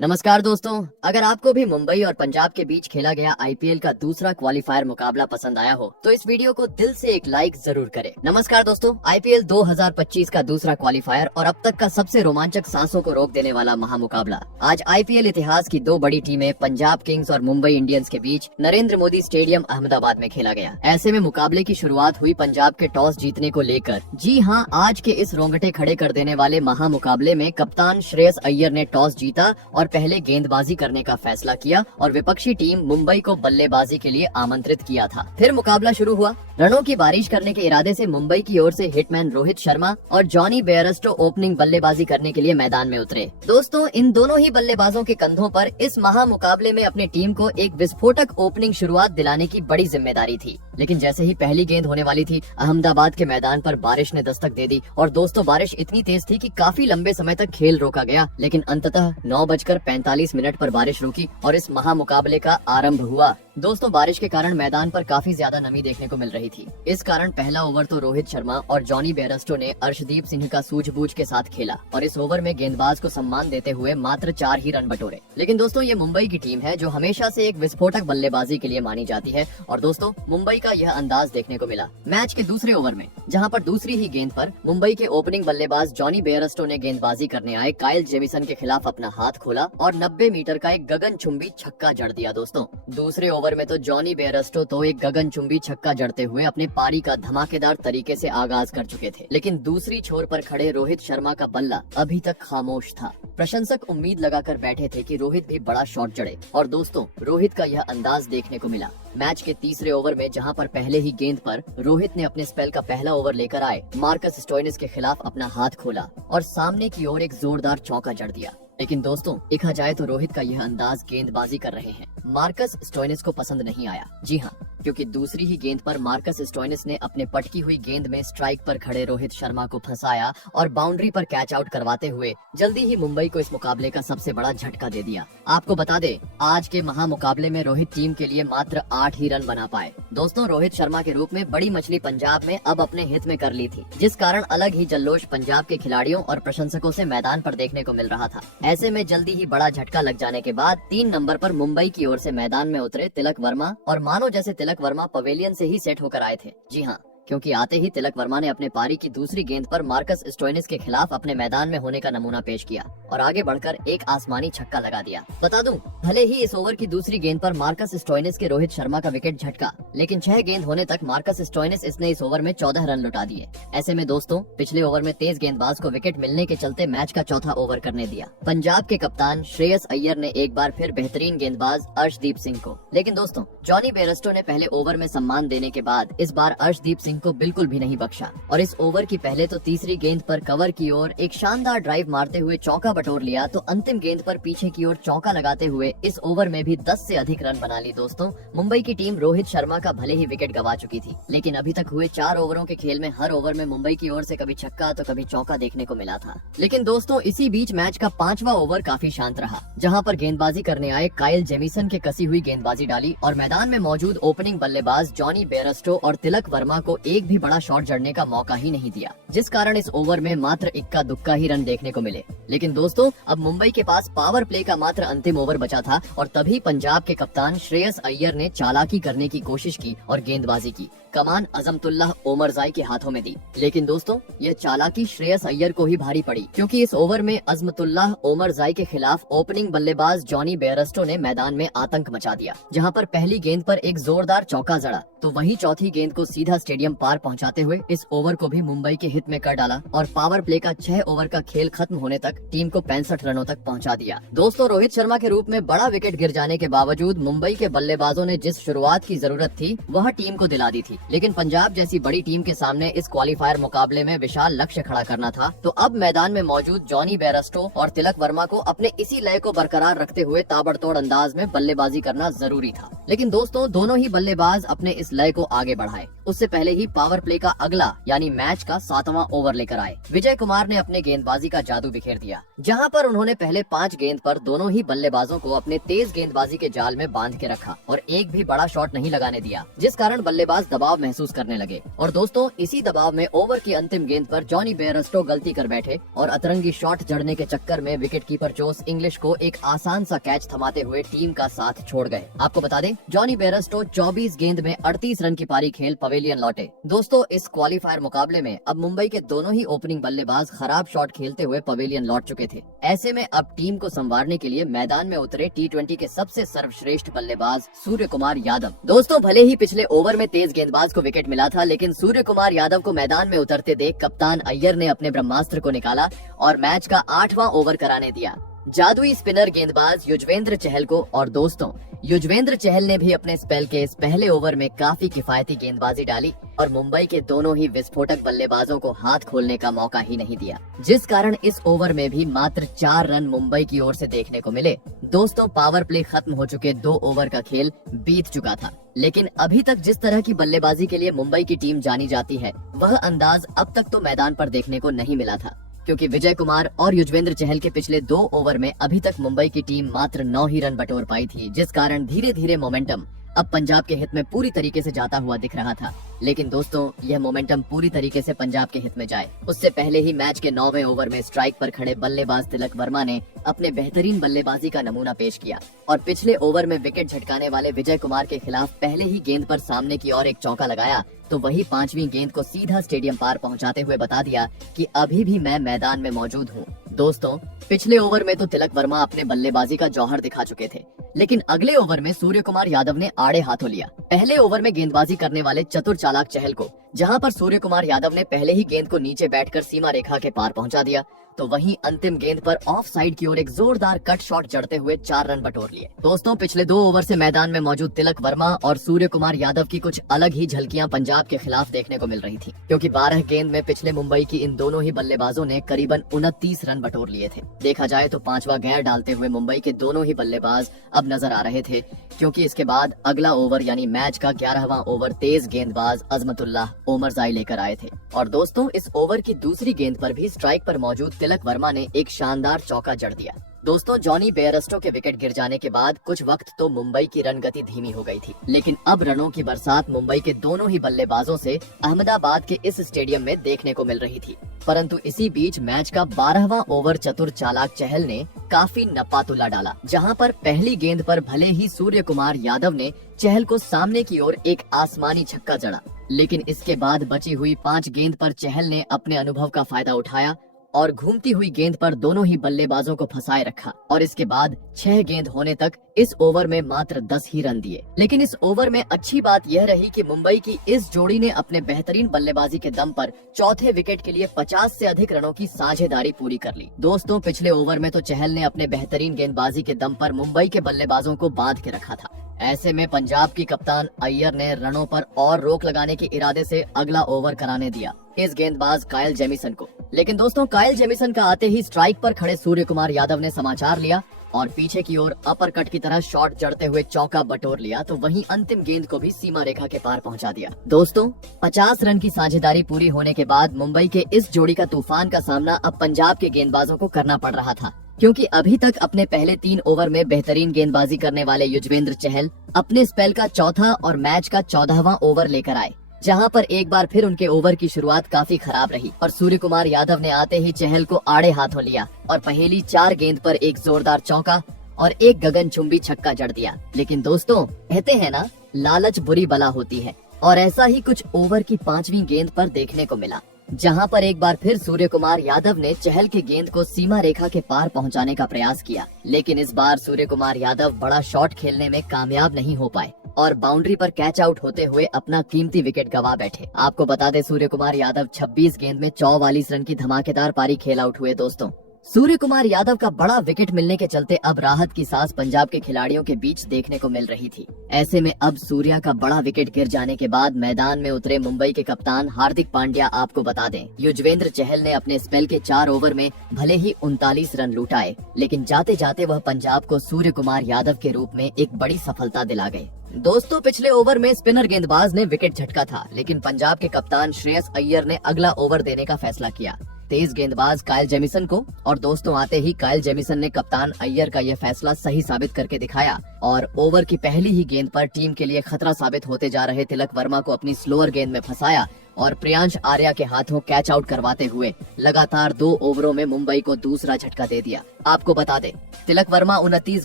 नमस्कार दोस्तों, अगर आपको भी मुंबई और पंजाब के बीच खेला गया आईपीएल का दूसरा क्वालिफायर मुकाबला पसंद आया हो तो इस वीडियो को दिल से एक लाइक जरूर करें। नमस्कार दोस्तों, आईपीएल 2025 का दूसरा क्वालिफायर और अब तक का सबसे रोमांचक सांसों को रोक देने वाला महामुकाबला आज आईपीएल इतिहास की दो बड़ी टीमें पंजाब किंग्स और मुंबई इंडियंस के बीच नरेंद्र मोदी स्टेडियम अहमदाबाद में खेला गया। ऐसे में मुकाबले की शुरुआत हुई पंजाब के टॉस जीतने को लेकर। जी हाँ, आज के इस रोंगटे खड़े कर देने वाले महामुकाबले में कप्तान श्रेयस अय्यर ने टॉस जीता और पहले गेंदबाजी करने का फैसला किया और विपक्षी टीम मुंबई को बल्लेबाजी के लिए आमंत्रित किया था। फिर मुकाबला शुरू हुआ। रनों की बारिश करने के इरादे से मुंबई की ओर से हिटमैन रोहित शर्मा और जॉनी बेयरस्टो ओपनिंग बल्लेबाजी करने के लिए मैदान में उतरे। दोस्तों, इन दोनों ही बल्लेबाजों के कंधों पर इस महामुकाबले में अपनी टीम को एक विस्फोटक ओपनिंग शुरुआत दिलाने की बड़ी जिम्मेदारी थी। लेकिन जैसे ही पहली गेंद होने वाली थी, अहमदाबाद के मैदान पर बारिश ने दस्तक दे दी और दोस्तों बारिश इतनी तेज थी कि काफी लंबे समय तक खेल रोका गया। लेकिन अंततः 9:45 पर बारिश रुकी और इस महामुकाबले का आरंभ हुआ। दोस्तों, बारिश के कारण मैदान पर काफी ज्यादा नमी देखने को मिल रही थी। इस कारण पहला ओवर तो रोहित शर्मा और जॉनी बेयरस्टो ने अर्शदीप सिंह का सूझबूझ के साथ खेला और इस ओवर में गेंदबाज को सम्मान देते हुए मात्र 4 ही रन बटोरे। लेकिन दोस्तों, ये मुंबई की टीम है जो हमेशा से एक विस्फोटक बल्लेबाजी के लिए मानी जाती है और दोस्तों मुंबई का यह अंदाज देखने को मिला। मैच के दूसरे ओवर में जहां पर दूसरी ही गेंद पर मुंबई के ओपनिंग बल्लेबाज जॉनी बेयरस्टो ने गेंदबाजी करने आए काइल जेमिसन के खिलाफ अपना हाथ खोला और 90 मीटर का एक गगनचुंबी छक्का जड़ दिया। दोस्तों, दूसरे ओवर में तो जॉनी बेयरस्टो तो एक गगनचुंबी छक्का जड़ते हुए अपने पारी का धमाकेदार तरीके से आगाज कर चुके थे। लेकिन दूसरी छोर पर खड़े रोहित शर्मा का बल्ला अभी तक खामोश था। प्रशंसक उम्मीद लगाकर बैठे थे कि रोहित भी बड़ा शॉट जड़े और दोस्तों रोहित का यह अंदाज देखने को मिला। मैच के तीसरे ओवर में जहां पर पहले ही गेंद पर रोहित ने अपने स्पेल का पहला ओवर लेकर आए मार्कस स्टोइनिस के खिलाफ अपना हाथ खोला और सामने की ओर एक जोरदार चौका जड़ दिया। लेकिन दोस्तों, देखा जाए तो रोहित का यह अंदाज गेंदबाजी कर रहे हैं मार्कस स्टोइनिस को पसंद नहीं आया। जी हाँ, क्योंकि दूसरी ही गेंद पर मार्कस स्टोइनिस ने अपने पटकी हुई गेंद में स्ट्राइक पर खड़े रोहित शर्मा को फंसाया और बाउंड्री पर कैच आउट करवाते हुए जल्दी ही मुंबई को इस मुकाबले का सबसे बड़ा झटका दे दिया। आपको बता दें, आज के महामुकाबले में रोहित टीम के लिए मात्र 8 ही रन बना पाए। दोस्तों, रोहित शर्मा के रूप में बड़ी मछली पंजाब में अब अपने हित में कर ली थी, जिस कारण अलग ही जल्लोष पंजाब के खिलाड़ियों और प्रशंसकों से मैदान पर देखने को मिल रहा था। ऐसे में जल्दी ही बड़ा झटका लग जाने के बाद 3 नंबर पर मुंबई की ओर से मैदान में उतरे तिलक वर्मा और मानो जैसे तिलक वर्मा पवेलियन से ही सेट होकर आए थे। जी हाँ, क्योंकि आते ही तिलक वर्मा ने अपने पारी की दूसरी गेंद पर मार्कस स्टोइनिस के खिलाफ अपने मैदान में होने का नमूना पेश किया और आगे बढ़कर एक आसमानी छक्का लगा दिया। बता दूं, भले ही इस ओवर की दूसरी गेंद पर मार्कस स्टोइनिस के रोहित शर्मा का विकेट झटका, लेकिन 6 गेंद होने तक मार्कस स्टोइनिस इसने इस ओवर में 14 रन लुटा दिए। ऐसे में दोस्तों, पिछले ओवर में तेज गेंदबाज को विकेट मिलने के चलते मैच का चौथा ओवर करने दिया पंजाब के कप्तान श्रेयस अय्यर ने एक बार फिर बेहतरीन गेंदबाज अर्शदीप सिंह को। लेकिन दोस्तों, जॉनी बेयरस्टो ने पहले ओवर में सम्मान देने के बाद इस बार अर्शदीप सिंह को बिल्कुल भी नहीं बख्शा और इस ओवर की पहले तो तीसरी गेंद पर कवर की ओर एक शानदार ड्राइव मारते हुए चौका बटोर लिया, तो अंतिम गेंद पर पीछे की ओर चौका लगाते हुए इस ओवर में भी 10 से अधिक रन बना ली। दोस्तों, मुंबई की टीम रोहित शर्मा का भले ही विकेट गवा चुकी थी, लेकिन अभी तक हुए 4 ओवरों के खेल में हर ओवर में मुंबई की ओर से कभी छक्का तो कभी चौका देखने को मिला था। लेकिन दोस्तों, इसी बीच मैच का 5वां ओवर काफी शांत रहा, जहां पर गेंदबाजी करने आए काइल जेमिसन के कसी हुई गेंदबाजी डाली और मैदान में मौजूद ओपनिंग बल्लेबाज जॉनी बेयरस्टो और तिलक वर्मा को एक भी बड़ा शॉट जड़ने का मौका ही नहीं दिया, जिस कारण इस ओवर में मात्र इक्का दुक्का ही रन देखने को मिले। लेकिन दोस्तों, अब मुंबई के पास पावर प्ले का मात्र अंतिम ओवर बचा था और तभी पंजाब के कप्तान श्रेयस अय्यर ने चालाकी करने की कोशिश की और गेंदबाजी की। कमान अजमतुल्लाह ओमरजाई के हाथों में दी, लेकिन दोस्तों यह चालाकी श्रेयस अय्यर को ही भारी पड़ी, क्योंकि इस ओवर में अजमतुल्लाह ओमरजाई के खिलाफ ओपनिंग बल्लेबाज जॉनी बेयरस्टो ने मैदान में आतंक मचा दिया। जहां पर पहली गेंद पर एक जोरदार चौका जड़ा, तो वही चौथी गेंद को सीधा स्टेडियम पार पहुंचाते हुए इस ओवर को भी मुंबई के हित में कर डाला और पावर प्ले का 6 ओवर का खेल खत्म होने तक टीम को 65 रनों तक पहुंचा दिया। दोस्तों, रोहित शर्मा के रूप में बड़ा विकेट गिर जाने के बावजूद मुंबई के बल्लेबाजों ने जिस शुरुआत की जरूरत थी वह टीम को दिला दी थी। लेकिन पंजाब जैसी बड़ी टीम के सामने इस क्वालिफायर मुकाबले में विशाल लक्ष्य खड़ा करना था, तो अब मैदान में मौजूद जॉनी बेयरस्टो और तिलक वर्मा को अपने इसी लय को बरकरार रखते हुए ताबड़तोड़ अंदाज में बल्लेबाजी करना जरूरी था। लेकिन दोस्तों, दोनों ही बल्लेबाज अपने इस लय को आगे बढ़ाए। उससे पहले ही ही पावर प्ले का अगला यानी मैच का 7वां ओवर लेकर आए। विजय कुमार ने अपने गेंदबाजी का जादू बिखेर दिया, जहां पर उन्होंने पहले 5 गेंद पर दोनों ही बल्लेबाजों को अपने तेज गेंदबाजी के जाल में बांध के रखा और एक भी बड़ा शॉट नहीं लगाने दिया, जिस कारण बल्लेबाज दबाव महसूस करने लगे। और दोस्तों, इसी दबाव में ओवर की अंतिम गेंद पर जॉनी बेयरस्टो गलती कर बैठे और अतरंगी शॉट जड़ने के चक्कर में विकेटकीपर जोस इंग्लिश को एक आसान सा कैच थमाते हुए टीम का साथ छोड़ गए। आपको बता दें, जॉनी बेयरस्टो 24 गेंद में 38 रन की पारी खेल पवेलियन लौटे। दोस्तों, इस क्वालीफायर मुकाबले में अब मुंबई के दोनों ही ओपनिंग बल्लेबाज खराब शॉट खेलते हुए पवेलियन लौट चुके थे। ऐसे में अब टीम को संवारने के लिए मैदान में उतरे T20 के सबसे सर्वश्रेष्ठ बल्लेबाज सूर्य कुमार यादव। दोस्तों, भले ही पिछले ओवर में तेज गेंदबाज को विकेट मिला था, लेकिन सूर्य कुमार यादव को मैदान में उतरते देख कप्तान अय्यर ने अपने ब्रह्मास्त्र को निकाला और मैच का 8वां ओवर कराने दिया। जादुई स्पिनर गेंदबाज युजवेंद्र चहल को, और दोस्तों, युजवेंद्र चहल ने भी अपने स्पेल के इस पहले ओवर में काफी किफायती गेंदबाजी डाली और मुंबई के दोनों ही विस्फोटक बल्लेबाजों को हाथ खोलने का मौका ही नहीं दिया, जिस कारण इस ओवर में भी मात्र 4 रन मुंबई की ओर से देखने को मिले। दोस्तों, पावर प्ले खत्म हो चुके 2 ओवर का खेल बीत चुका था, लेकिन अभी तक जिस तरह की बल्लेबाजी के लिए मुंबई की टीम जानी जाती है, वह अंदाज अब तक तो मैदान पर देखने को नहीं मिला था, क्योंकि विजय कुमार और युजवेंद्र चहल के पिछले 2 ओवर में अभी तक मुंबई की टीम मात्र 9 ही रन बटोर पाई थी, जिस कारण धीरे धीरे मोमेंटम अब पंजाब के हित में पूरी तरीके से जाता हुआ दिख रहा था। लेकिन दोस्तों, यह मोमेंटम पूरी तरीके से पंजाब के हित में जाए, उससे पहले ही मैच के 9वें ओवर में स्ट्राइक पर खड़े बल्लेबाज तिलक वर्मा ने अपने बेहतरीन बल्लेबाजी का नमूना पेश किया और पिछले ओवर में विकेट झटकाने वाले विजय कुमार के खिलाफ पहले ही गेंद पर सामने की ओर एक चौका लगाया, तो वही 5वीं गेंद को सीधा स्टेडियम पार पहुंचाते हुए बता दिया कि अभी भी मैं मैदान में मौजूद हूं। दोस्तों, पिछले ओवर में तो तिलक वर्मा अपने बल्लेबाजी का जौहर दिखा चुके थे, लेकिन अगले ओवर में सूर्य कुमार यादव ने आड़े हाथों लिया। पहले ओवर में गेंदबाजी करने वाले चतुर चालाक चहल को, जहां पर सूर्य कुमार यादव ने पहले ही गेंद को नीचे बैठकर सीमा रेखा के पार पहुंचा दिया, तो वहीं अंतिम गेंद पर ऑफ साइड की ओर एक जोरदार कट शॉट जड़ते हुए 4 रन बटोर लिए। दोस्तों, पिछले 2 ओवर से मैदान में मौजूद तिलक वर्मा और सूर्य कुमार यादव की कुछ अलग ही झलकियां पंजाब के खिलाफ देखने को मिल रही थी, क्योंकि 12 गेंद में पिछले मुंबई की इन दोनों ही बल्लेबाजों ने करीबन 29 रन बटोर लिए थे। देखा जाए तो 5वां गैर डालते हुए मुंबई के दोनों ही बल्लेबाज अब नजर आ रहे थे, क्योंकि इसके बाद अगला ओवर यानी मैच का 11वां ओवर तेज गेंदबाज अजमतुल्लाह ओमरजाई लेकर आए थे। और दोस्तों, इस ओवर की दूसरी गेंद पर भी स्ट्राइक पर मौजूद तिलक वर्मा ने एक शानदार चौका जड़ दिया। दोस्तों, जॉनी बेयरस्टो के विकेट गिर जाने के बाद कुछ वक्त तो मुंबई की रन गति धीमी हो गई थी, लेकिन अब रनों की बरसात मुंबई के दोनों ही बल्लेबाजों से अहमदाबाद के इस स्टेडियम में देखने को मिल रही थी। परंतु इसी बीच मैच का 12वां ओवर चतुर चालाक चहल ने काफी नपातुला डाला, जहां पर पहली गेंद पर भले ही सूर्य कुमार यादव ने चहल को सामने की ओर एक आसमानी छक्का जड़ा, लेकिन इसके बाद बची हुई 5 गेंद पर चहल ने अपने अनुभव का फायदा उठाया और घूमती हुई गेंद पर दोनों ही बल्लेबाजों को फंसाए रखा और इसके बाद 6 गेंद होने तक इस ओवर में मात्र 10 ही रन दिए। लेकिन इस ओवर में अच्छी बात यह रही कि मुंबई की इस जोड़ी ने अपने बेहतरीन बल्लेबाजी के दम पर चौथे विकेट के लिए 50 से अधिक रनों की साझेदारी पूरी कर ली। दोस्तों, पिछले ओवर में तो चहल ने अपने बेहतरीन गेंदबाजी के दम पर मुंबई के बल्लेबाजों को बांध के रखा था। ऐसे में पंजाब की कप्तान अय्यर ने रनों पर और रोक लगाने के इरादे से अगला ओवर कराने दिया इस गेंदबाज कायल जेमिसन को। लेकिन दोस्तों, कायल जेमिसन का आते ही स्ट्राइक पर खड़े सूर्य कुमार यादव ने समाचार लिया और पीछे की ओर अपर कट की तरह शॉट जड़ते हुए चौका बटोर लिया, तो वहीं अंतिम गेंद को भी सीमा रेखा के पार पहुंचा दिया। दोस्तों, 50 रन की साझेदारी पूरी होने के बाद मुंबई के इस जोड़ी का तूफान का सामना अब पंजाब के गेंदबाजों को करना पड़ रहा था, क्योंकि अभी तक अपने पहले 3 ओवर में बेहतरीन गेंदबाजी करने वाले युजवेंद्र चहल अपने स्पेल का चौथा और मैच का 14वां ओवर लेकर आए, जहां पर एक बार फिर उनके ओवर की शुरुआत काफी खराब रही और सूर्य कुमार यादव ने आते ही चहल को आड़े हाथों लिया और पहली 4 गेंद पर एक जोरदार चौका और एक गगनचुंबी छक्का जड़ दिया। लेकिन दोस्तों, कहते हैं ना, लालच बुरी बला होती है, और ऐसा ही कुछ ओवर की 5वीं गेंद पर देखने को मिला, जहां पर एक बार फिर सूर्य कुमार यादव ने चहल की गेंद को सीमा रेखा के पार पहुंचाने का प्रयास किया, लेकिन इस बार सूर्य कुमार यादव बड़ा शॉट खेलने में कामयाब नहीं हो पाए और बाउंड्री पर कैच आउट होते हुए अपना कीमती विकेट गवा बैठे। आपको बता दें, सूर्य कुमार यादव 26 गेंद में 44 रन की धमाकेदार पारी खेल आउट हुए। दोस्तों, सूर्य कुमार यादव का बड़ा विकेट मिलने के चलते अब राहत की सांस पंजाब के खिलाड़ियों के बीच देखने को मिल रही थी। ऐसे में अब सूर्या का बड़ा विकेट गिर जाने के बाद मैदान में उतरे मुंबई के कप्तान हार्दिक पांड्या, आपको बता दें, युजवेंद्र चहल ने अपने स्पेल के 4 ओवर में भले ही 39 रन लुटाए, लेकिन जाते जाते वह पंजाब को सूर्य कुमार यादव के रूप में एक बड़ी सफलता दिला गए। दोस्तों पिछले ओवर में स्पिनर गेंदबाज ने विकेट झटका था, लेकिन पंजाब के कप्तान श्रेयस अय्यर ने अगला ओवर देने का फैसला किया तेज गेंदबाज काइल जेमिसन को। और दोस्तों आते ही काइल जेमिसन ने कप्तान अय्यर का यह फैसला सही साबित करके दिखाया और ओवर की पहली ही गेंद पर टीम के लिए खतरा साबित होते जा रहे तिलक वर्मा को अपनी स्लोअर गेंद में फंसाया और प्रियांश आर्या के हाथों कैच आउट करवाते हुए लगातार 2 ओवरों में मुंबई को दूसरा झटका दे दिया। आपको बता दें, तिलक वर्मा 29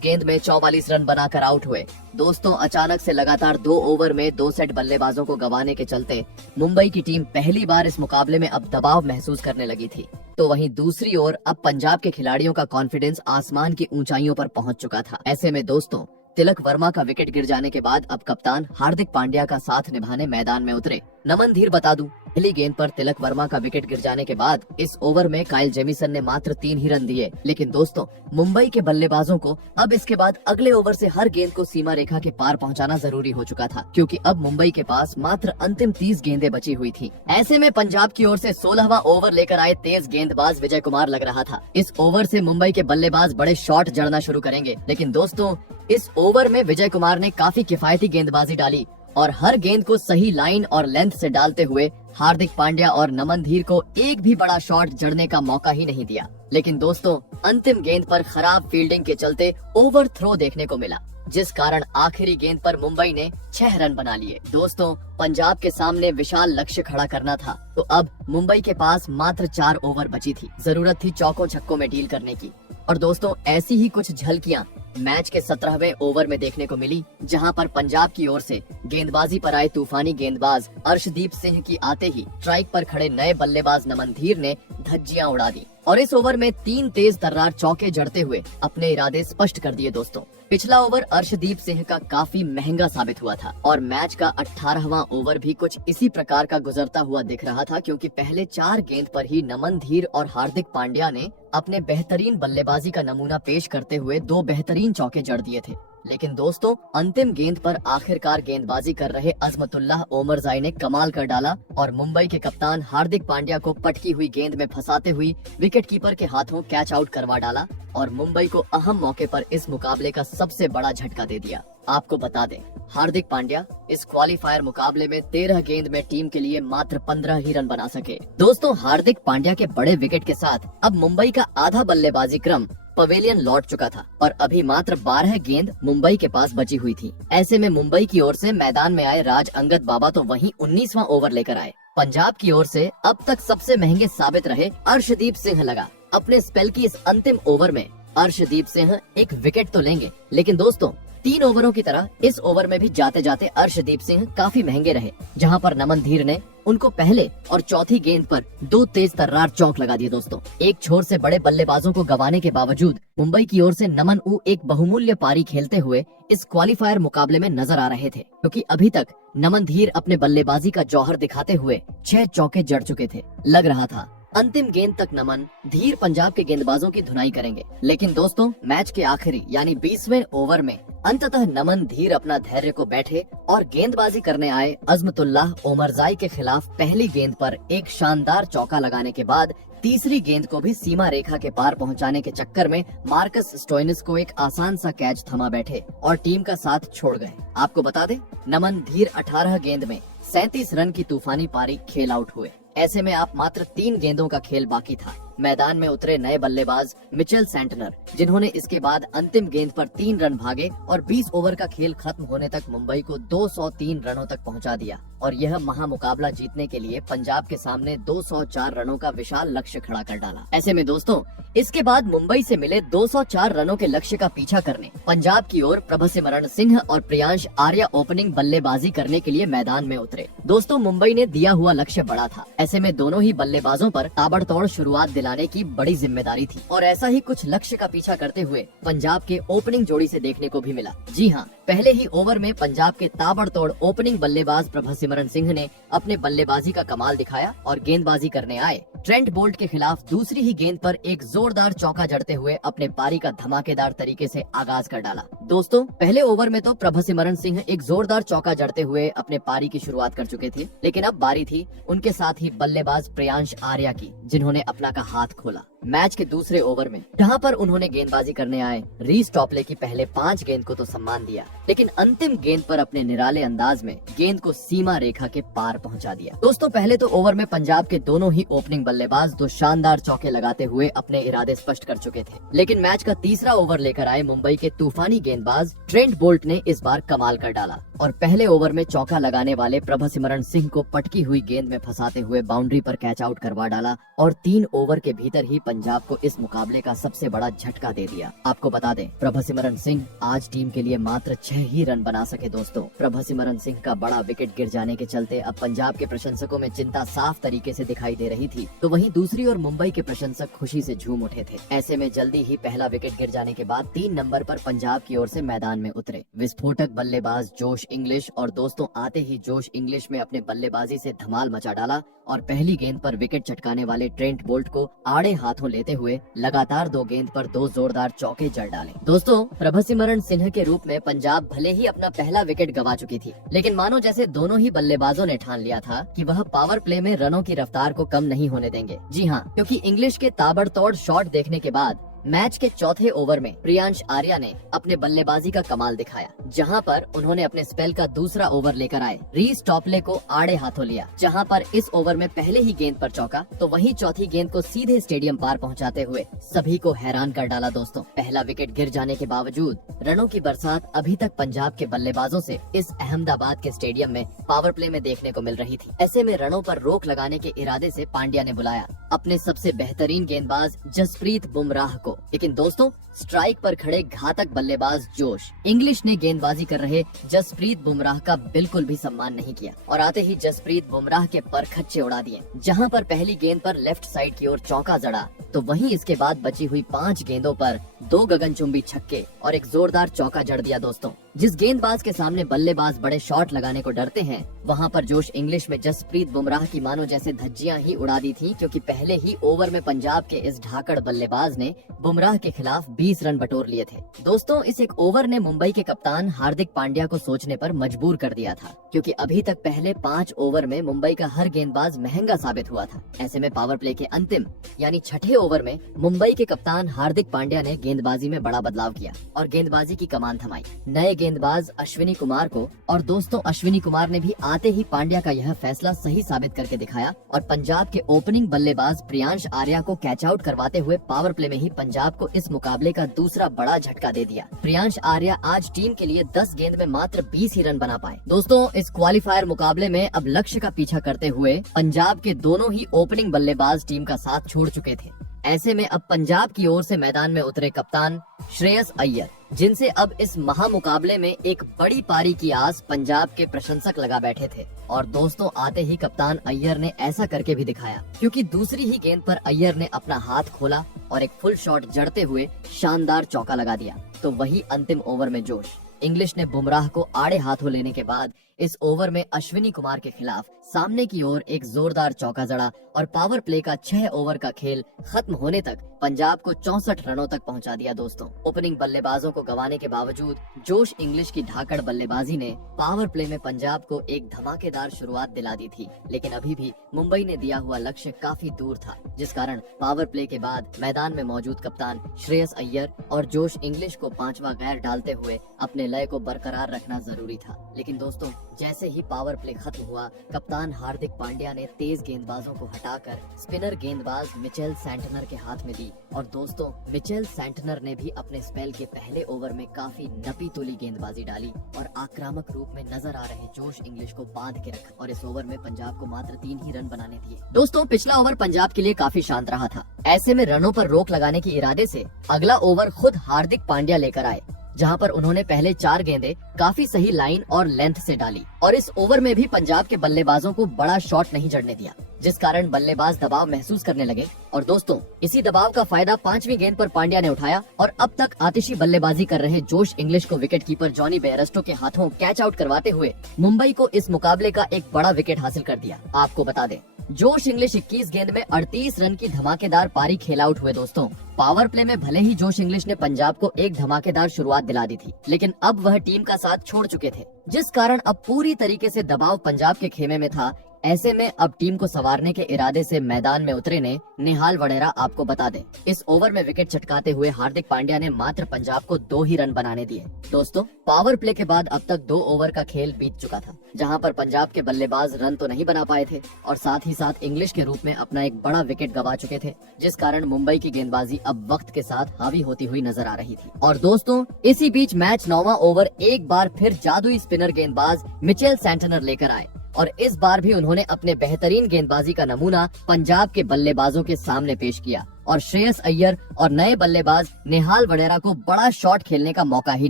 गेंद में 44 रन बनाकर आउट हुए। दोस्तों अचानक से लगातार 2 ओवर में 2 सेट बल्लेबाजों को गंवाने के चलते मुंबई की टीम पहली बार इस मुकाबले में अब दबाव महसूस करने लगी थी। तो वहीं दूसरी ओर अब पंजाब के खिलाड़ियों का कॉन्फिडेंस आसमान की ऊंचाइयों पर पहुंच चुका था। ऐसे में दोस्तों तिलक वर्मा का विकेट गिर जाने के बाद अब कप्तान हार्दिक पांड्या का साथ निभाने मैदान में उतरे। नमन धीर बता दूं, पहली गेंद पर तिलक वर्मा का विकेट गिर जाने के बाद इस ओवर में काइल जेमिसन ने मात्र 3 ही रन दिए, लेकिन दोस्तों मुंबई के बल्लेबाजों को अब इसके बाद अगले ओवर से हर गेंद को सीमा रेखा के पार पहुंचाना जरूरी हो चुका था, क्योंकि अब मुंबई के पास मात्र अंतिम 30 गेंदें बची हुई थी। ऐसे में पंजाब की ओर से 16वां ओवर लेकर आए तेज गेंदबाज विजय कुमार लग रहा था। इस ओवर से मुंबई के बल्लेबाज बड़े शॉट जड़ना शुरू करेंगे, लेकिन दोस्तों इस ओवर में विजय कुमार ने काफी किफायती गेंदबाजी डाली और हर गेंद को सही लाइन और लेंथ से डालते हुए हार्दिक पांड्या और नमन धीर को एक भी बड़ा शॉट जड़ने का मौका ही नहीं दिया। लेकिन दोस्तों अंतिम गेंद पर खराब फील्डिंग के चलते ओवर थ्रो देखने को मिला, जिस कारण आखिरी गेंद पर मुंबई ने 6 रन बना लिए। दोस्तों पंजाब के सामने विशाल लक्ष्य खड़ा करना था, तो अब मुंबई के पास मात्र 4 ओवर बची थी। जरूरत थी चौकों छक्कों में डील करने की। और दोस्तों ऐसी ही कुछ झलकियां मैच के 17वें ओवर में देखने को मिली, जहां पर पंजाब की ओर से गेंदबाजी पर आए तूफानी गेंदबाज अर्शदीप सिंह की आते ही स्ट्राइक पर खड़े नए बल्लेबाज नमन धीर ने धज्जियां उड़ा दी और इस ओवर में 3 तेज तर्रार चौके जड़ते हुए अपने इरादे स्पष्ट कर दिए। दोस्तों पिछला ओवर अर्शदीप सिंह का काफी महंगा साबित हुआ था और मैच का 18वां ओवर भी कुछ इसी प्रकार का गुजरता हुआ दिख रहा था, क्योंकि पहले 4 गेंद पर ही नमन धीर और हार्दिक पांड्या ने अपने बेहतरीन बल्लेबाजी का नमूना पेश करते हुए 2 बेहतरीन चौके जड़ दिए थे। लेकिन दोस्तों अंतिम गेंद पर आखिरकार गेंदबाजी कर रहे अजमतुल्लाह ओमरजाई ने कमाल कर डाला और मुंबई के कप्तान हार्दिक पांड्या को पटकी हुई गेंद में फंसाते हुए विकेटकीपर के हाथों कैच आउट करवा डाला और मुंबई को अहम मौके पर इस मुकाबले का सबसे बड़ा झटका दे दिया। आपको बता दें, हार्दिक पांड्या इस क्वालिफायर मुकाबले में 13 गेंद में टीम के लिए मात्र 15 ही रन बना सके। दोस्तों हार्दिक पांड्या के बड़े विकेट के साथ अब मुंबई का आधा बल्लेबाजी क्रम पवेलियन लौट चुका था और अभी मात्र 12 गेंद मुंबई के पास बची हुई थी। ऐसे में मुंबई की ओर से मैदान में आए राज अंगद बाबा तो वहीं 19वां ओवर लेकर आए। पंजाब की ओर से अब तक सबसे महंगे साबित रहे अर्शदीप सिंह लगा। अपने स्पेल की इस अंतिम ओवर में अर्शदीप सिंह एक विकेट तो लेंगे, लेकिन दोस्तों 3 ओवरों की तरह इस ओवर में भी जाते जाते अर्शदीप सिंह काफी महंगे रहे, जहां पर नमन धीर ने उनको पहले और चौथी गेंद पर 2 तेज तर्रार चौक लगा दिए। दोस्तों एक छोर से बड़े बल्लेबाजों को गंवाने के बावजूद मुंबई की ओर से नमन उ एक बहुमूल्य पारी खेलते हुए इस क्वालिफायर मुकाबले में नजर आ रहे थे, क्योंकि अभी तक नमन धीर अपने बल्लेबाजी का जौहर दिखाते हुए 6 चौके जड़ चुके थे। लग रहा था अंतिम गेंद तक नमन धीर पंजाब के गेंदबाजों की धुनाई करेंगे, लेकिन दोस्तों मैच के आखिरी यानी 20वें ओवर में अंततः नमन धीर अपना धैर्य को बैठे और गेंदबाजी करने आए अजमतुल्लाह ओमरजाई के खिलाफ पहली गेंद पर एक शानदार चौका लगाने के बाद तीसरी गेंद को भी सीमा रेखा के पार पहुंचाने के चक्कर में मार्कस स्टोइनिस को एक आसान सा कैच थमा बैठे और टीम का साथ छोड़ गए। आपको बता दें, नमन धीर 18 गेंद में 37 रन की तूफानी पारी खेल आउट हुए। ऐसे में आप मात्र 3 गेंदों का खेल बाकी था। मैदान में उतरे नए बल्लेबाज मिचेल सेंटनर, जिन्होंने इसके बाद अंतिम गेंद पर 3 रन भागे और 20 ओवर का खेल खत्म होने तक मुंबई को 203 रनों तक पहुंचा दिया और यह महामुकाबला जीतने के लिए पंजाब के सामने 204 रनों का विशाल लक्ष्य खड़ा कर डाला। ऐसे में दोस्तों इसके बाद मुंबई से मिले 204 रनों के लक्ष्य का पीछा करने पंजाब की ओर प्रभसिमरण सिंह और प्रियांश आर्या ओपनिंग बल्लेबाजी करने के लिए मैदान में उतरे। दोस्तों मुंबई ने दिया हुआ लक्ष्य बड़ा था, ऐसे में दोनों ही बल्लेबाजों पर ताबड़तोड़ शुरुआत दिलाने की बड़ी जिम्मेदारी थी और ऐसा ही कुछ लक्ष्य का पीछा करते हुए पंजाब के ओपनिंग जोड़ी से देखने को भी मिला। जी हाँ, पहले ही ओवर में पंजाब के ताबड़तोड़ ओपनिंग बल्लेबाज प्रभसिमरण सिंह ने अपने बल्लेबाजी का कमाल दिखाया और गेंदबाजी करने आए ट्रेंट बोल्ट के खिलाफ दूसरी ही गेंद पर एक जोरदार चौका जड़ते हुए अपने पारी का धमाकेदार तरीके से आगाज कर डाला। दोस्तों पहले ओवर में तो प्रभसिमरण सिंह एक जोरदार चौका जड़ते हुए अपने पारी की शुरुआत कर चुके थे, लेकिन अब बारी थी उनके साथ ही बल्लेबाज प्रियांश आर्या की, जिन्होंने अपना का हाथ खोला। मैच के दूसरे ओवर में, जहां पर उन्होंने गेंदबाजी करने आए रीस टॉपले की पहले 5 गेंद को तो सम्मान दिया, लेकिन अंतिम गेंद पर अपने निराले अंदाज में गेंद को सीमा रेखा के पार पहुंचा दिया। दोस्तों पहले तो ओवर में पंजाब के दोनों ही ओपनिंग बल्लेबाज 2 शानदार चौके लगाते हुए अपने इरादे स्पष्ट कर चुके थे, लेकिन मैच का तीसरा ओवर लेकर आए मुंबई के तूफानी गेंदबाज ट्रेंट बोल्ट ने इस बार कमाल कर डाला और पहले ओवर में चौका लगाने वाले प्रभसिमरन सिंह को पटकी हुई गेंद में फंसाते हुए बाउंड्री पर कैच आउट करवा डाला और 3 ओवर के भीतर ही पंजाब को इस मुकाबले का सबसे बड़ा झटका दे दिया। आपको बता दें, प्रभसिमरन सिंह आज टीम के लिए मात्र 6 ही रन बना सके। दोस्तों प्रभसिमरन सिंह का बड़ा विकेट गिर जाने के चलते अब पंजाब के प्रशंसकों में चिंता साफ तरीके से दिखाई दे रही थी, तो वहीं दूसरी ओर मुंबई के प्रशंसक खुशी से झूम उठे थे। ऐसे में जल्दी ही पहला विकेट गिर जाने के बाद 3 नंबर पर पंजाब की ओर से मैदान में उतरे विस्फोटक बल्लेबाज जोश इंग्लिश, और दोस्तों आते ही जोश इंग्लिश में अपने बल्लेबाजी से धमाल मचा डाला और पहली गेंद पर विकेट चटकाने वाले ट्रेंट बोल्ट को आड़े हाथों लेते हुए लगातार 2 गेंद पर 2 जोरदार चौके जड़ डाले। दोस्तों प्रभसिमरन सिंह के रूप में पंजाब भले ही अपना पहला विकेट गवा चुकी थी, लेकिन मानो जैसे दोनों ही बल्लेबाजों ने ठान लिया था कि वह पावर प्ले में रनों की रफ्तार को कम नहीं होने देंगे। जी हाँ, क्योंकि इंग्लिश के ताबड़तोड़ शॉट देखने के बाद मैच के चौथे ओवर में प्रियांश आर्या ने अपने बल्लेबाजी का कमाल दिखाया, जहां पर उन्होंने अपने स्पेल का दूसरा ओवर लेकर आए रीस टॉपले को आड़े हाथों लिया, जहां पर इस ओवर में पहले ही गेंद पर चौका तो वहीं चौथी गेंद को सीधे स्टेडियम पार पहुंचाते हुए सभी को हैरान कर डाला। दोस्तों पहला विकेट गिर जाने के बावजूद रनों की बरसात अभी तक पंजाब के बल्लेबाजों से इस अहमदाबाद के स्टेडियम में पावर प्ले में देखने को मिल रही थी। ऐसे में रनों पर रोक लगाने के इरादे से पांड्या ने बुलाया अपने सबसे बेहतरीन गेंदबाज जसप्रीत बुमराह को, लेकिन दोस्तों स्ट्राइक पर खड़े घातक बल्लेबाज जोश इंग्लिश ने गेंदबाजी कर रहे जसप्रीत बुमराह का बिल्कुल भी सम्मान नहीं किया और आते ही जसप्रीत बुमराह के पर खच्चे उड़ा दिए। जहां पर पहली गेंद पर लेफ्ट साइड की ओर चौका जड़ा तो वहीं इसके बाद बची हुई 5 गेंदों पर 2 गगनचुंबी छक्के और एक जोरदार चौका जड़ दिया। दोस्तों जिस गेंदबाज के सामने बल्लेबाज बड़े शॉट लगाने को डरते हैं, वहां पर जोश इंग्लिश में जसप्रीत बुमराह की मानो जैसे धज्जियां ही उड़ा दी थी, क्योंकि पहले ही ओवर में पंजाब के इस ढाकड़ बल्लेबाज ने बुमराह के खिलाफ 20 रन बटोर लिए थे। दोस्तों इस एक ओवर ने मुंबई के कप्तान हार्दिक पांड्या को सोचने पर मजबूर कर दिया था, क्योंकि अभी तक पहले 5 ओवर में मुंबई का हर गेंदबाज महंगा साबित हुआ था। ऐसे में पावर प्ले के अंतिम यानी छठे ओवर में मुंबई के कप्तान हार्दिक पांड्या ने गेंदबाजी में बड़ा बदलाव किया और गेंदबाजी की कमान थमाई नए गेंदबाज अश्विनी कुमार को। और दोस्तों अश्विनी कुमार ने भी आते ही पांड्या का यह फैसला सही साबित करके दिखाया और पंजाब के ओपनिंग बल्लेबाज प्रियांश आर्या को कैच आउट करवाते हुए पावर प्ले में ही पंजाब को इस मुकाबले का दूसरा बड़ा झटका दे दिया। प्रियांश आर्या आज टीम के लिए 10 गेंद में मात्र 20 ही रन बना पाए। दोस्तों इस क्वालिफायर मुकाबले में अब लक्ष्य का पीछा करते हुए पंजाब के दोनों ही ओपनिंग बल्लेबाज टीम का साथ छोड़ चुके थे। ऐसे में अब पंजाब की ओर से मैदान में उतरे कप्तान श्रेयस अय्यर, जिनसे अब इस महामुकाबले में एक बड़ी पारी की आस पंजाब के प्रशंसक लगा बैठे थे। और दोस्तों आते ही कप्तान अय्यर ने ऐसा करके भी दिखाया, क्योंकि दूसरी ही गेंद पर अय्यर ने अपना हाथ खोला और एक फुल शॉट जड़ते हुए शानदार चौका लगा दिया। तो वही अंतिम ओवर में जोश इंग्लिश ने बुमराह को आड़े हाथों लेने के बाद इस ओवर में अश्विनी कुमार के खिलाफ सामने की ओर एक जोरदार चौका जड़ा और पावर प्ले का 6 ओवर का खेल खत्म होने तक पंजाब को 64 रनों तक पहुंचा दिया। दोस्तों ओपनिंग बल्लेबाजों को गंवाने के बावजूद जोश इंग्लिश की धाकड़ बल्लेबाजी ने पावर प्ले में पंजाब को एक धमाकेदार शुरुआत दिला दी थी, लेकिन अभी भी मुंबई ने दिया हुआ लक्ष्य काफी दूर था, जिस कारण पावर प्ले के बाद मैदान में मौजूद कप्तान श्रेयस अय्यर और जोश इंग्लिश को 5वां गैर डालते हुए अपने लय को बरकरार रखना जरूरी था। लेकिन दोस्तों जैसे ही पावर प्ले खत्म हुआ, कप्तान हार्दिक पांड्या ने तेज गेंदबाजों को हटाकर स्पिनर गेंदबाज मिचेल सैंटनर के हाथ में दी। और दोस्तों मिचेल सैंटनर ने भी अपने स्पेल के पहले ओवर में काफी नपी तुली गेंदबाजी डाली और आक्रामक रूप में नजर आ रहे जोश इंग्लिश को बांध के रखा और इस ओवर में पंजाब को मात्र 3 ही रन बनाने दिए। दोस्तों पिछला ओवर पंजाब के लिए काफी शांत रहा था। ऐसे में रनों पर रोक लगाने के इरादे से अगला ओवर खुद हार्दिक पांड्या लेकर आए, जहां पर उन्होंने पहले 4 गेंदें काफी सही लाइन और लेंथ से डाली और इस ओवर में भी पंजाब के बल्लेबाजों को बड़ा शॉट नहीं जड़ने दिया, जिस कारण बल्लेबाज दबाव महसूस करने लगे। और दोस्तों इसी दबाव का फायदा 5वीं गेंद पर पांड्या ने उठाया और अब तक आतिशी बल्लेबाजी कर रहे जोश इंग्लिश को विकेटकीपर जॉनी बेयरस्टो के हाथों कैच आउट करवाते हुए मुंबई को इस मुकाबले का एक बड़ा विकेट हासिल कर दिया। आपको बता दें जोश इंग्लिश 21 गेंद में 38 रन की धमाकेदार पारी खेल आउट हुए। दोस्तों पावर प्ले में भले ही जोश इंग्लिश ने पंजाब को एक धमाकेदार शुरुआत दिला दी थी, लेकिन अब वह टीम का साथ छोड़ चुके थे, जिस कारण अब पूरी तरीके से दबाव पंजाब के खेमे में था ऐसे में अब टीम को संवारने के इरादे से मैदान में उतरे ने नेहाल वडेरा आपको बता दें, इस ओवर में विकेट चटकाते हुए हार्दिक पांड्या ने मात्र पंजाब को 2 ही रन बनाने दिए। दोस्तों, पावर प्ले के बाद अब तक 2 ओवर का खेल बीत चुका था, जहां पर पंजाब के बल्लेबाज रन तो नहीं बना पाए थे और साथ ही साथ इंग्लिश के रूप में अपना एक बड़ा विकेट गंवा चुके थे, जिस कारण मुंबई की गेंदबाजी अब वक्त के साथ हावी होती हुई नजर आ रही थी। और दोस्तों, इसी बीच मैच 9वां ओवर एक बार फिर जादुई स्पिनर गेंदबाज मिचेल सैंटनर लेकर आए और इस बार भी उन्होंने अपने बेहतरीन गेंदबाजी का नमूना पंजाब के बल्लेबाजों के सामने पेश किया और श्रेयस अय्यर और नए बल्लेबाज नेहाल वडेरा को बड़ा शॉट खेलने का मौका ही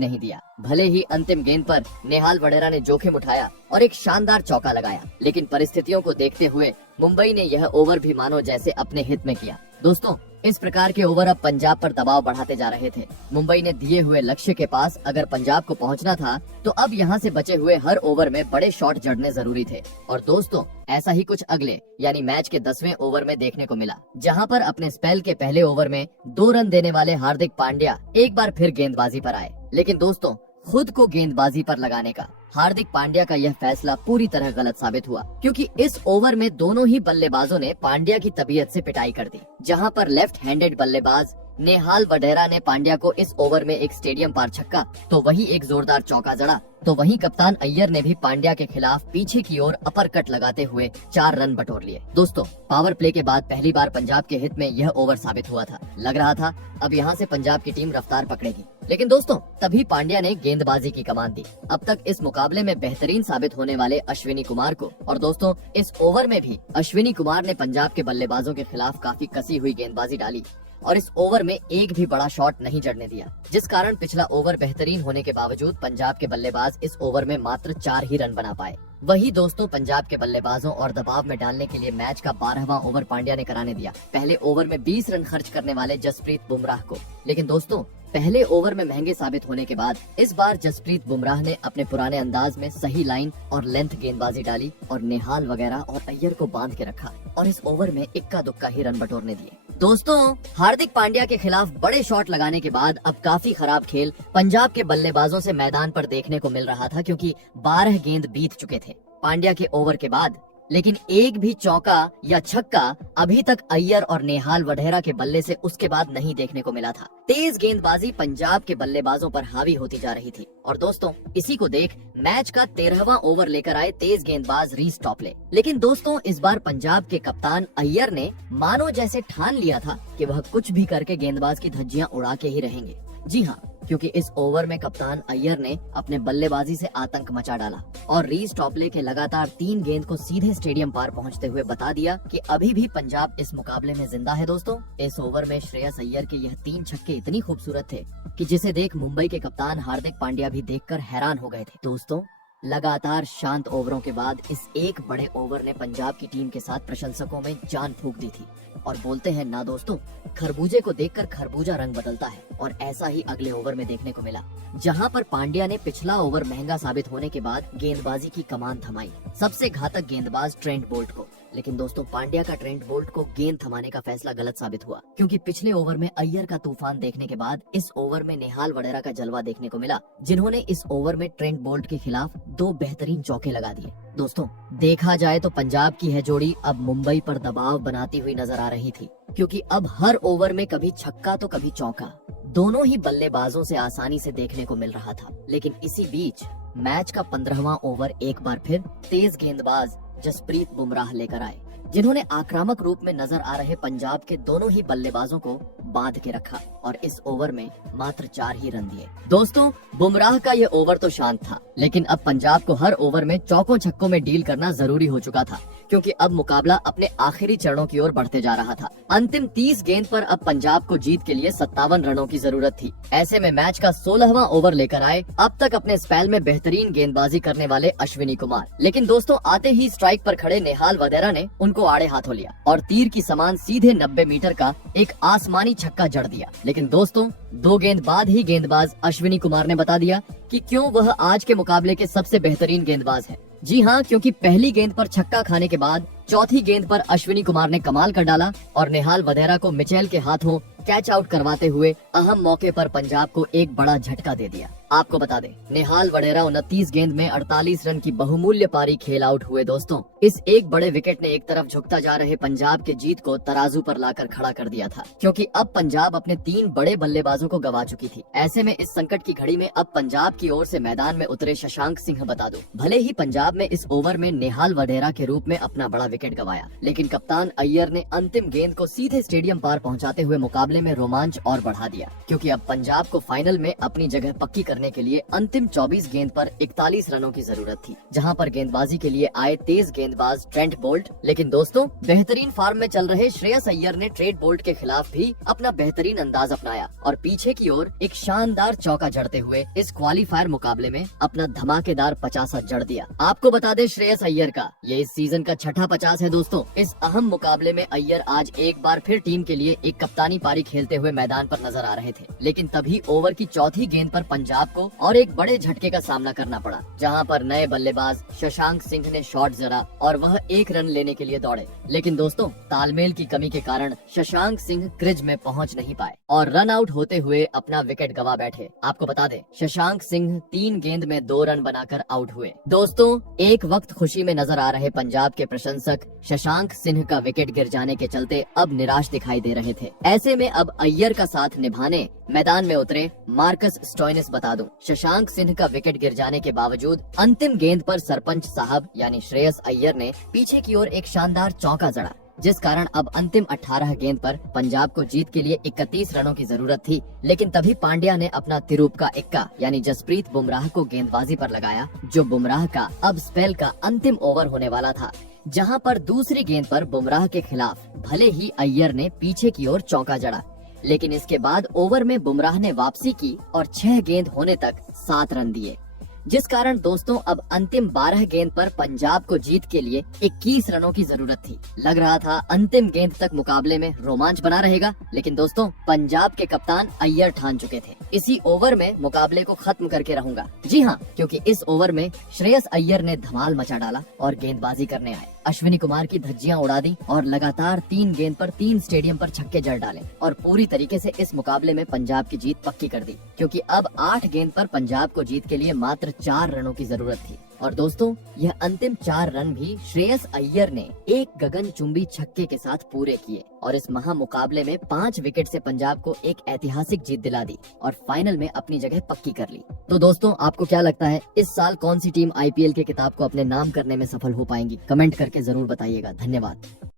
नहीं दिया। भले ही अंतिम गेंद पर नेहाल वडेरा ने जोखिम उठाया और एक शानदार चौका लगाया, लेकिन परिस्थितियों को देखते हुए मुंबई ने यह ओवर भी मानो जैसे अपने हित में किया। दोस्तों, इस प्रकार के ओवर अब पंजाब पर दबाव बढ़ाते जा रहे थे। मुंबई ने दिए हुए लक्ष्य के पास अगर पंजाब को पहुंचना था तो अब यहां से बचे हुए हर ओवर में बड़े शॉट जड़ने जरूरी थे। और दोस्तों, ऐसा ही कुछ अगले यानी मैच के 10वें ओवर में देखने को मिला, जहां पर अपने स्पेल के पहले ओवर में 2 रन देने वाले हार्दिक पांड्या एक बार फिर गेंदबाजी पर आए। लेकिन दोस्तों, खुद को गेंदबाजी पर लगाने का हार्दिक पांड्या का यह फैसला पूरी तरह गलत साबित हुआ, क्योंकि इस ओवर में दोनों ही बल्लेबाजों ने पांड्या की तबीयत से पिटाई कर दी। जहां पर लेफ्ट हैंडेड बल्लेबाज नेहाल वडेरा ने पांड्या को इस ओवर में एक स्टेडियम पार छक्का तो वही एक जोरदार चौका जड़ा, तो वहीं कप्तान अय्यर ने भी पांड्या के खिलाफ पीछे की ओर अपर कट लगाते हुए 4 रन बटोर लिए। दोस्तों, पावर प्ले के बाद पहली बार पंजाब के हित में यह ओवर साबित हुआ था। लग रहा था अब यहां से पंजाब की टीम रफ्तार पकड़ेगी, लेकिन दोस्तों तभी पांड्या ने गेंदबाजी की कमान दी। अब तक इस मुकाबले में बेहतरीन साबित होने वाले अश्विनी कुमार को, और दोस्तों इस ओवर में भी अश्विनी कुमार ने पंजाब के बल्लेबाजों के खिलाफ काफी कसी हुई गेंदबाजी डाली और इस ओवर में एक भी बड़ा शॉट नहीं जड़ने दिया, जिस कारण पिछला ओवर बेहतरीन होने के बावजूद पंजाब के बल्लेबाज इस ओवर में मात्र 4 ही रन बना पाए। वही दोस्तों, पंजाब के बल्लेबाजों और दबाव में डालने के लिए मैच का 12वां ओवर पांड्या ने कराने दिया, पहले ओवर में 20 रन खर्च करने वाले जसप्रीत बुमराह को। लेकिन दोस्तों, पहले ओवर में महंगे साबित होने के बाद इस बार जसप्रीत बुमराह ने अपने पुराने अंदाज में सही लाइन और लेंथ गेंदबाजी डाली और नेहाल वगैरह और अय्यर को बांध के रखा और इस ओवर में इक्का दुक्का ही रन बटोरने दिए। दोस्तों, हार्दिक पांड्या के खिलाफ बड़े शॉट लगाने के बाद अब काफी खराब खेल पंजाब के बल्लेबाजों से मैदान पर देखने को मिल रहा था, क्योंकि 12 गेंद बीत चुके थे पांड्या के ओवर के बाद, लेकिन एक भी चौका या छक्का अभी तक अय्यर और नेहाल वडेरा के बल्ले से उसके बाद नहीं देखने को मिला था। तेज गेंदबाजी पंजाब के बल्लेबाजों पर हावी होती जा रही थी और दोस्तों इसी को देख मैच का 13वां ओवर लेकर आए तेज गेंदबाज रीस टॉपले। लेकिन दोस्तों, इस बार पंजाब के कप्तान अय्यर ने मानो जैसे ठान लिया था कि वह कुछ भी करके गेंदबाज की धज्जियां उड़ा के ही रहेंगे। जी हाँ, क्योंकि इस ओवर में कप्तान अय्यर ने अपने बल्लेबाजी से आतंक मचा डाला और रीस टॉपले के लगातार 3 गेंद को सीधे स्टेडियम पार पहुंचते हुए बता दिया कि अभी भी पंजाब इस मुकाबले में जिंदा है। दोस्तों, इस ओवर में श्रेयस अय्यर के यह 3 छक्के इतनी खूबसूरत थे कि जिसे देख मुंबई के कप्तान हार्दिक पांड्या भी देखकर हैरान हो गए थे। दोस्तों, लगातार शांत ओवरों के बाद इस एक बड़े ओवर ने पंजाब की टीम के साथ प्रशंसकों में जान फूंक दी थी और बोलते हैं ना दोस्तों, खरबूजे को देखकर खरबूजा रंग बदलता है। और ऐसा ही अगले ओवर में देखने को मिला, जहां पर पांड्या ने पिछला ओवर महंगा साबित होने के बाद गेंदबाजी की कमान थमाई सबसे घातक गेंदबाज ट्रेंट बोल्ट को। लेकिन दोस्तों, पांड्या का ट्रेंट बोल्ट को गेंद थमाने का फैसला गलत साबित हुआ, क्योंकि पिछले ओवर में अय्यर का तूफान देखने के बाद इस ओवर में नेहाल वडेरा का जलवा देखने को मिला, जिन्होंने इस ओवर में ट्रेंट बोल्ट के खिलाफ 2 बेहतरीन चौके लगा दिए। दोस्तों, देखा जाए तो पंजाब की यह जोड़ी अब मुंबई पर दबाव बनाती हुई नजर आ रही थी, क्योंकि अब हर ओवर में कभी छक्का तो कभी चौका दोनों ही बल्लेबाजों से आसानी से देखने को मिल रहा था। लेकिन इसी बीच मैच का 15वां ओवर एक बार फिर तेज गेंदबाज जसप्रीत बुमराह लेकर आए, जिन्होंने आक्रामक रूप में नजर आ रहे पंजाब के दोनों ही बल्लेबाजों को बांध के रखा और इस ओवर में मात्र 4 ही रन दिए। दोस्तों, बुमराह का ये ओवर तो शांत था, लेकिन अब पंजाब को हर ओवर में चौकों छक्कों में डील करना जरूरी हो चुका था, क्योंकि अब मुकाबला अपने आखिरी चरणों की ओर बढ़ते जा रहा था। अंतिम 30 गेंद पर अब पंजाब को जीत के लिए 57 रनों की जरूरत थी। ऐसे में मैच का 16वां ओवर लेकर आए अब तक अपने स्पेल में बेहतरीन गेंदबाजी करने वाले अश्विनी कुमार। लेकिन दोस्तों, आते ही स्ट्राइक पर खड़े नेहाल वडेरा ने उनको आड़े हाथों लिया और तीर की समान सीधे 90 मीटर का एक आसमानी छक्का जड़ दिया। लेकिन दोस्तों, 2 गेंद बाद ही गेंदबाज अश्विनी कुमार ने बता दिया कि क्यों वह आज के मुकाबले के सबसे बेहतरीन गेंदबाज है। जी हाँ, क्योंकि पहली गेंद पर छक्का खाने के बाद चौथी गेंद पर अश्विनी कुमार ने कमाल कर डाला और नेहाल वडेरा को मिचेल के हाथों कैच आउट करवाते हुए अहम मौके पर पंजाब को एक बड़ा झटका दे दिया। आपको बता दें, निहाल वडेरा 29 गेंद में 48 रन की बहुमूल्य पारी खेल आउट हुए। दोस्तों, इस एक बड़े विकेट ने एक तरफ झुकता जा रहे पंजाब के जीत को तराजू पर लाकर खड़ा कर दिया था, क्योंकि अब पंजाब अपने 3 बड़े बल्लेबाजों को गवा चुकी थी। ऐसे में इस संकट की घड़ी में अब पंजाब की ओर से मैदान में उतरे शशांक सिंह बता दो, भले ही पंजाब में इस ओवर में निहाल वडेरा के रूप में अपना बड़ा विकेट गवाया, लेकिन कप्तान अय्यर ने अंतिम गेंद को सीधे स्टेडियम पार पहुंचाते हुए मुकाबले में रोमांच और बढ़ा दिया, क्योंकि अब पंजाब को फाइनल में अपनी जगह पक्की करने के लिए अंतिम 24 गेंद पर 41 रनों की जरूरत थी, जहां पर गेंदबाजी के लिए आए तेज गेंदबाज ट्रेंट बोल्ट। लेकिन दोस्तों, बेहतरीन फॉर्म में चल रहे श्रेयस अय्यर ने ट्रेंट बोल्ट के खिलाफ भी अपना बेहतरीन अंदाज अपनाया और पीछे की ओर एक शानदार चौका जड़ते हुए इस क्वालीफायर मुकाबले में अपना धमाकेदार 50 जड़ दिया। आपको बता दें, श्रेयस अय्यर का ये इस सीजन का छठा 50 है। दोस्तों, इस अहम मुकाबले में अय्यर आज एक बार फिर टीम के लिए एक कप्तानी पारी खेलते हुए मैदान पर नजर आ रहे थे, लेकिन तभी ओवर की चौथी गेंद पर पंजाब को और एक बड़े झटके का सामना करना पड़ा, जहां पर नए बल्लेबाज शशांक सिंह ने शॉट जरा और वह 1 रन लेने के लिए दौड़े। लेकिन दोस्तों, तालमेल की कमी के कारण शशांक सिंह क्रीज में पहुंच नहीं पाए और रन आउट होते हुए अपना विकेट गवा बैठे। आपको बता दें, शशांक सिंह 3 गेंद में 2 रन बनाकर आउट हुए। दोस्तों, एक वक्त खुशी में नजर आ रहे पंजाब के प्रशंसक शशांक सिंह का विकेट गिर जाने के चलते अब निराश दिखाई दे रहे थे। ऐसे में अब अय्यर का साथ निभाने मैदान में उतरे मार्कस स्टोइनिस बता दूं, शशांक सिंह का विकेट गिर जाने के बावजूद अंतिम गेंद पर सरपंच साहब यानी श्रेयस अय्यर ने पीछे की ओर एक शानदार चौका जड़ा, जिस कारण अब अंतिम 18 गेंद पर पंजाब को जीत के लिए 31 रनों की जरूरत थी। लेकिन तभी पांड्या ने अपना तिरुप का इक्का यानी जसप्रीत बुमराह को गेंदबाजी पर लगाया, जो बुमराह का अब स्पेल का अंतिम ओवर होने वाला था, जहां पर दूसरी गेंद पर बुमराह के खिलाफ भले ही अय्यर ने पीछे की ओर चौका जड़ा, लेकिन इसके बाद ओवर में बुमराह ने वापसी की और 6 गेंद होने तक 7 रन दिए, जिस कारण दोस्तों अब अंतिम 12 गेंद पर पंजाब को जीत के लिए 21 रनों की जरूरत थी। लग रहा था अंतिम गेंद तक मुकाबले में रोमांच बना रहेगा, लेकिन दोस्तों, पंजाब के कप्तान अय्यर ठान चुके थे, इसी ओवर में मुकाबले को खत्म करके रहूंगा। जी हाँ, क्योंकि इस ओवर में श्रेयस अय्यर ने धमाल मचा डाला और गेंदबाजी करने आए। अश्विनी कुमार की धज्जियां उड़ा दी और लगातार 3 गेंद पर 3 स्टेडियम पर छक्के जड़ डाले और पूरी तरीके से इस मुकाबले में पंजाब की जीत पक्की कर दी, क्योंकि अब 8 गेंद पर पंजाब को जीत के लिए मात्र 4 रनों की जरूरत थी। और दोस्तों, यह अंतिम 4 रन भी श्रेयस अय्यर ने एक गगनचुंबी छक्के के साथ पूरे किए और इस महा मुकाबले में 5 विकेट से पंजाब को एक ऐतिहासिक जीत दिला दी और फाइनल में अपनी जगह पक्की कर ली। तो दोस्तों, आपको क्या लगता है, इस साल कौन सी टीम IPL के खिताब को अपने नाम करने में सफल हो पाएंगी? कमेंट करके जरूर बताइएगा। धन्यवाद।